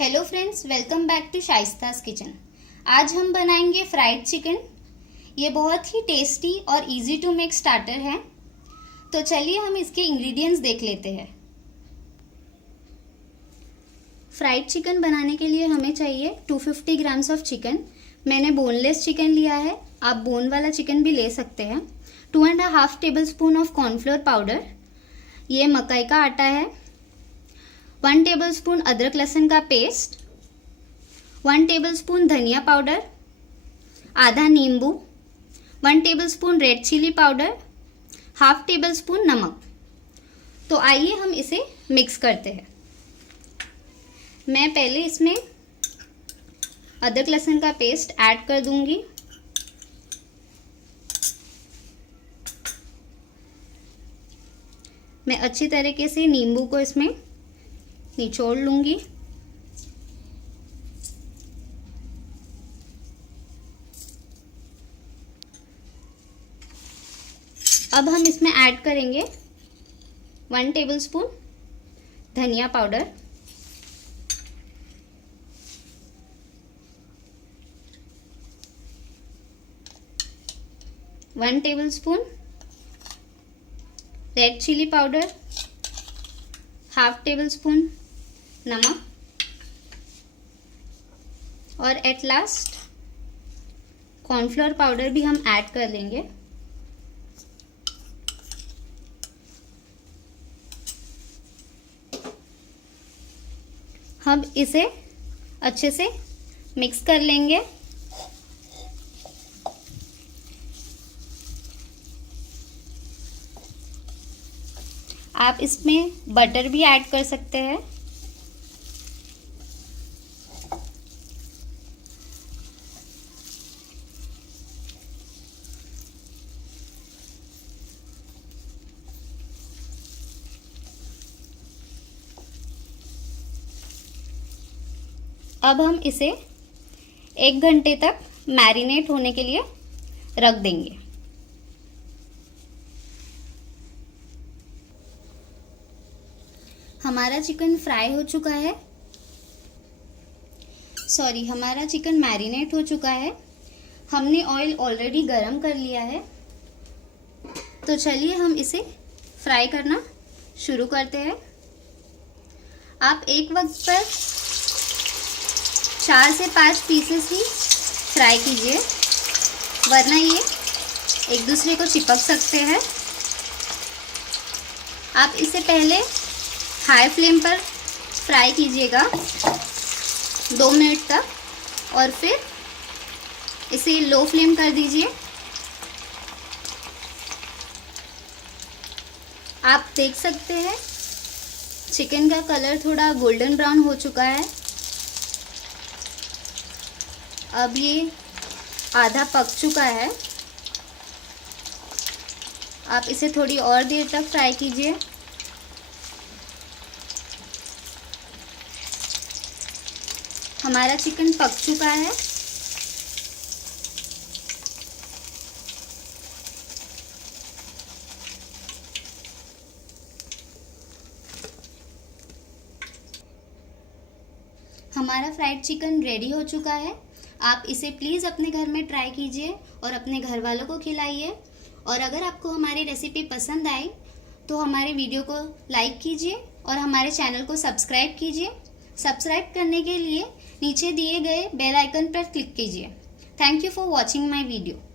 Hello friends, welcome back to Shaista's kitchen. आज हम बनाएंगे फ्राइड चिकन। ये बहुत ही टेस्टी और इजी टू मेक स्टार्टर है। तो चलिए हम इसके इंग्रेडिएंट्स देख लेते हैं। फ्राइड चिकन बनाने के लिए हमें चाहिए 250 ग्राम्स ऑफ चिकन। मैंने बोनलेस चिकन लिया है, आप बोन वाला चिकन भी ले सकते हैं। 2.5 टेबलस्पून ऑफ कॉर्नफ्लोर पाउडर, ये मकई का आटा है। 1 टेबलस्पून अदरक लहसुन का पेस्ट, 1 टेबलस्पून धनिया पाउडर, आधा नींबू, 1 tablespoon red chilli powder, half tablespoon नमक। तो आइए हम इसे मिक्स करते हैं। मैं पहले इसमें अदरक लहसुन का पेस्ट ऐड कर दूंगी। मैं अच्छी तरीके से नींबू को इसमें निचोड़ लूंगी। अब हम इसमें ऐड करेंगे 1 टेबलस्पून धनिया powder, 1 tablespoon red chilli powder, half tablespoon नमक और एट लास्ट कॉर्नफ्लोर पाउडर भी हम ऐड कर लेंगे। हम इसे अच्छे से मिक्स कर लेंगे। आप इसमें बटर भी ऐड कर सकते हैं। अब हम इसे 1 घंटे तक मैरिनेट होने के लिए रख देंगे। हमारा चिकन फ्राई हो चुका है, हमारा चिकन मैरिनेट हो चुका है। हमने ऑयल ऑलरेडी गरम कर लिया है। तो चलिए हम इसे फ्राई करना शुरू करते हैं। आप एक वक्त पर 4 से 5 पीसेस ही फ्राई कीजिए, वरना ये एक दूसरे को चिपक सकते हैं। आप इसे पहले हाई फ्लेम पर फ्राई कीजिएगा 2 मिनट तक और फिर इसे लो फ्लेम कर दीजिए। आप देख सकते हैं चिकन का कलर थोड़ा गोल्डन ब्राउन हो चुका है। अब ये आधा पक चुका है। आप इसे थोड़ी और देर तक फ्राई कीजिए। हमारा चिकन पक चुका है। हमारा फ्राइड चिकन रेडी हो चुका है। आप इसे प्लीज़ अपने घर में ट्राई कीजिए और अपने घर वालों को खिलाइए। और अगर आपको हमारी रेसिपी पसंद आई तो हमारे वीडियो को लाइक कीजिए और हमारे चैनल को सब्सक्राइब कीजिए। सब्सक्राइब करने के लिए नीचे दिए गए बेल आइकन पर क्लिक कीजिए। Thank you for watching my video.